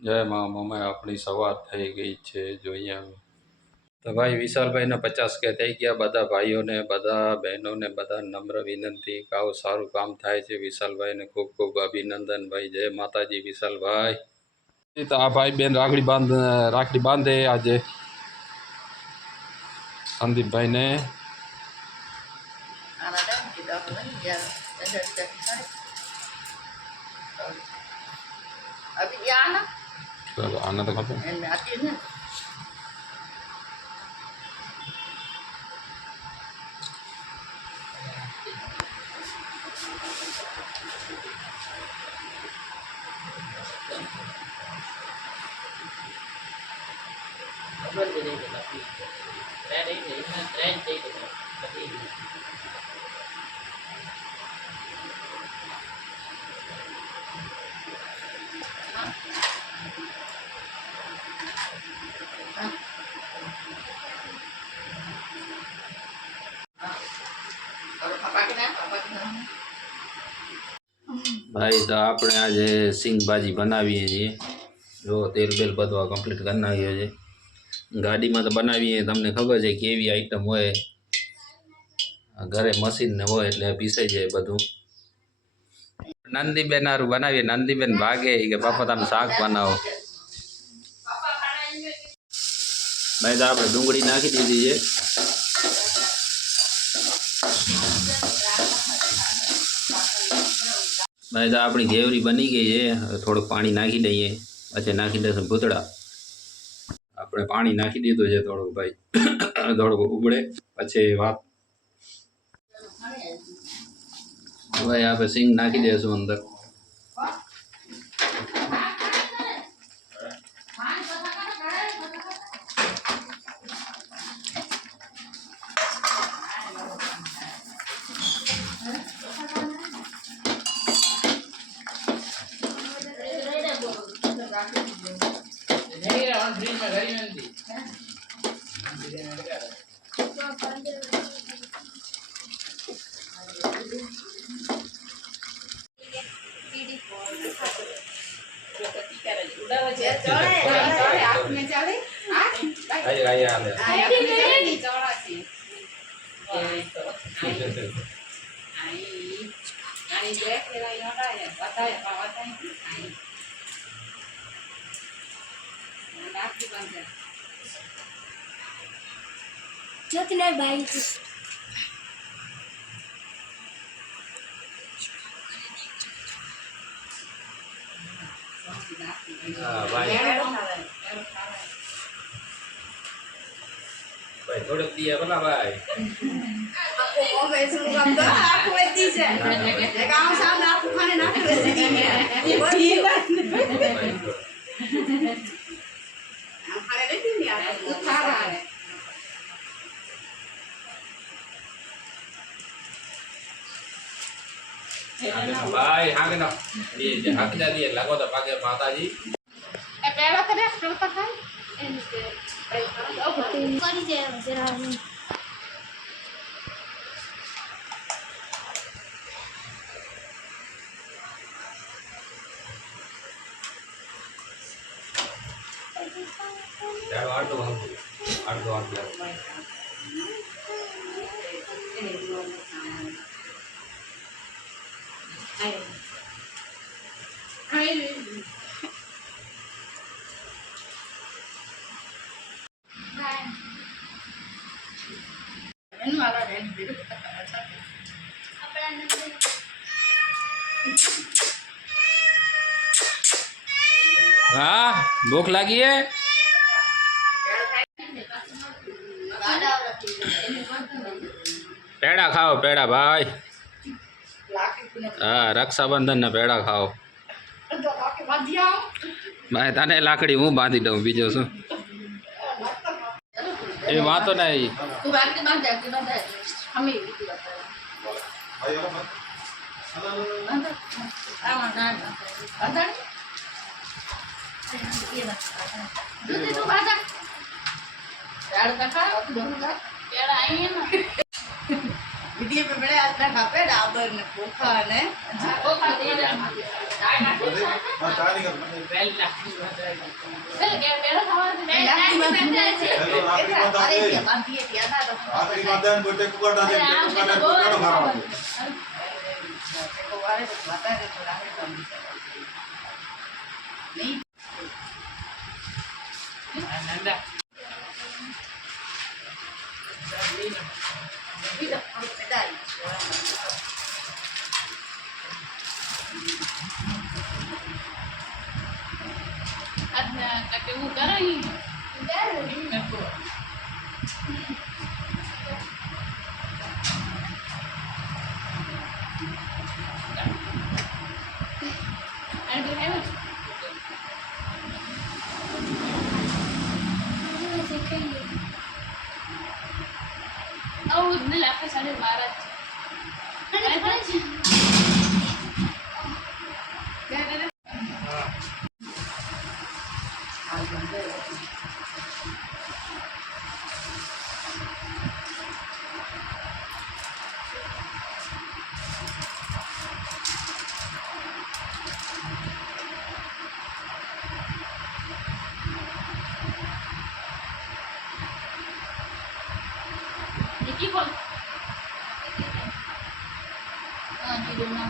જય મા મમ્મી આપણી સવાર થઈ ગઈ છે જોઈએ હવે તો ભાઈ વિશાલભાઈને 50 કે થઈ ગયા બધા ભાઈઓને બધા બહેનોને બધા નમ્ર વિનંતી કે આવું સારું કામ થાય છે વિશાલભાઈને ખૂબ ખૂબ અભિનંદન ભાઈ જય માતાજી વિશાલભાઈ તો આ ભાઈ બેન રાખડી બાંધે આજે સંદીપભાઈને આના તો ખબર ભાઈ તો આપણે આજે સિંગ ભાજી બનાવીએ છીએ જો તેલ બેલ બધું કમ્પ્લીટ કરી નાખીએ છીએ ગાડીમાં તો બનાવીએ તમને ખબર છે કેવી આઈટમ હોય ઘરે મશીન ને હોય એટલે પીસાઈ જાય બધું નંદીબેન હારું બનાવીએ નંદીબેન ભાગે કે પાપા તમે શાક બનાવો ભાઈ તો આપણે ડુંગળી નાખી દીધી છે ભાઈ તો આપણી ઘેવરી બની ગઈ છે થોડુંક પાણી નાખી દઈએ પછી નાખી દઈશું ભૂતળા આપણે પાણી નાખી દીધું છે થોડુંક ભાઈ થોડુંક ઉબળે પછી વાત ભાઈ આપણે સિંગ નાખી દઈશું અંદર Jatuh baik. ભાઈ થોડુંક દીએ ભલા ભાઈ Aku mau besok gambar aku wedi છે કામ સામ નાખું ખાને નાખું છે આમ ખાને લેતી ની આ ઉતારા ભાઈ હાંગે ના એ હાકી દાદી લાગો તો પાકે માતાજી એ પેલા કરે શ્રોતા ખાય એમ કે કરી દે જરા ಯಾರು ಆಡ್ದು हाँ भूख लगी है पेड़ा खाओ पेड़ा भाई हाँ रक्षाबंधन ना पेड़ा खाओ भाई तने लाकड़ी हूँ बांधी दऊं बीजो शू ए वातो नहीं વિડીયો पे बड़े आज तक खापे डाबर ने पोखा ने હું કરાઈ આવું જ નહીં આખા સાડે મારા Iki kok. Ah, di rumah.